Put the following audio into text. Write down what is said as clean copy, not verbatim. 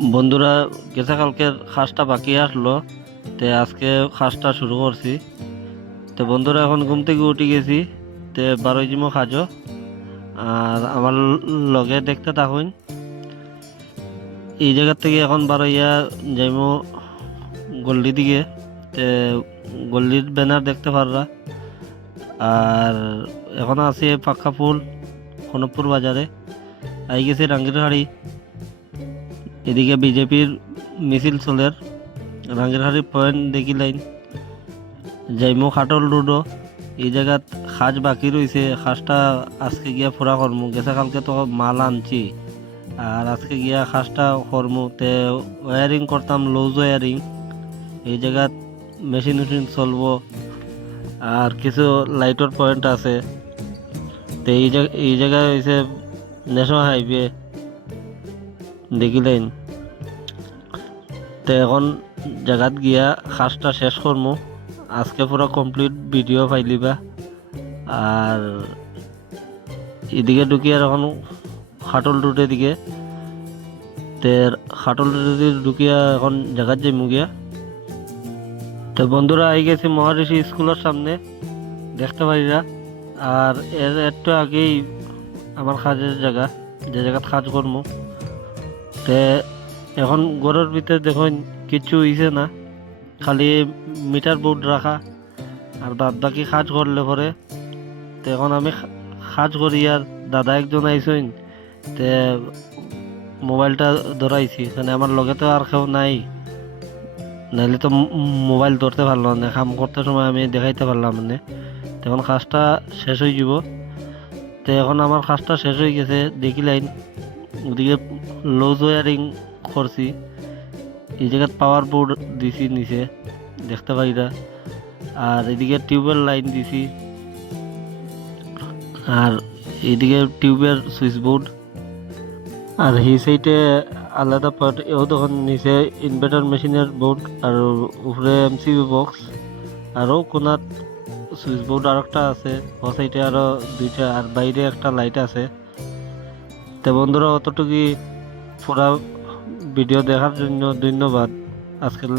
বন্ধুরা, গেছে কালকের খাসটা বাকি আসলো, তে আজকে খাসটা শুরু করছি। তো বন্ধুরা, এখন ঘুম থেকে উঠে গেছি, তে বারোই জিমো খাজো আর আমার লগে দেখতে থাকুন। এই জায়গা থেকে এখন বারোইয়া যাইমো গল্লি দিকে। তে গল্লির ব্যানার দেখতে পাররা। আর এখন আছি পাক্কা ফুল কনকপুর বাজারে, আই গেছি রাঙ্গিরহাড়ি। এদিকে বিজেপির মিছিল চলের, রাঙ্গিরহাড়ি পয়েন্ট দেখি লাইন যাইমো খাটল রোডও। এই জায়গাত খাজ বাকি রয়েছে, খাসটা আজকে গিয়া পুরা করমু। গেছে কালকে তো মাল আনছি, আর আজকে গিয়া খাসটা করমু। তে ওয়ারিং করতাম, লুজ ওয়ারিং। এই জায়গাত মেশিন মেশিন চলবো, আর কিছু লাইটর পয়েন্ট আছে। তো এই জায়গায় হয়েছে ন্যাশনাল হাইওয়ে দেখিলেন। তো এখন জায়গাত গিয়া খাসটা শেষ করমু। আজকে পুরো কমপ্লিট ভিডিও পাইলিবা। আর এদিকে ঢুকি আর এখন খাটল রুটের দিকে। তে খাটল রুটে ঢুকিয়া এখন জায়গাত যাইমু গিয়া। তো বন্ধুরা, আই গেছি মহারিষি স্কুলের সামনে, দেখতে পারিরা। আর এর একটু আগেই আমার কাজের জায়গা, যে জায়গাত কাজ করমু। তে এখন ঘরের ভিতরে দেখুন কিছু হইছে না, খালি মিটার বোর্ড রাখা, আর বাদ বাকি কাজ করলে পরে। তো এখন আমি কাজ করি, আর দাদা একজন আইসইন। তে মোবাইলটা ধরাইছি, মানে আমার লগে তো আর কেউ নাই, নাইলে তো মোবাইল ধরতে পারলাম না। কাম করতে সময় আমি দেখাইতে পারলাম না। তখন কাজটা শেষ হয়ে যাব। তো এখন আমার কাজটা শেষ হয়ে গেছে দেখি লাইন। ওদিকে লুজ ওয়ারিং করছি, এই জায়গায় পাওয়ার বোর্ড দিছি নিচে, দেখতে পাইরা। আর এদিকে টিউবের লাইন দিছি, আর এদিকে টিউবের সুইচ বোর্ড। আর এই সাইডে আলাদা পার্ট, এও তখন নিচে ইনভার্টার মেশিনের বোর্ড, আর উপরে এমসিবি বক্স। আরও কোনাত সুইচ বোর্ড আর একটা আছে, ও সাইডে আরো দুইটা, আর বাইরে একটা লাইট আছে। তো বন্ধুরা, অতটুকুই পুরা ভিডিও দেখার জন্য ধন্যবাদ। আজকের লাগে।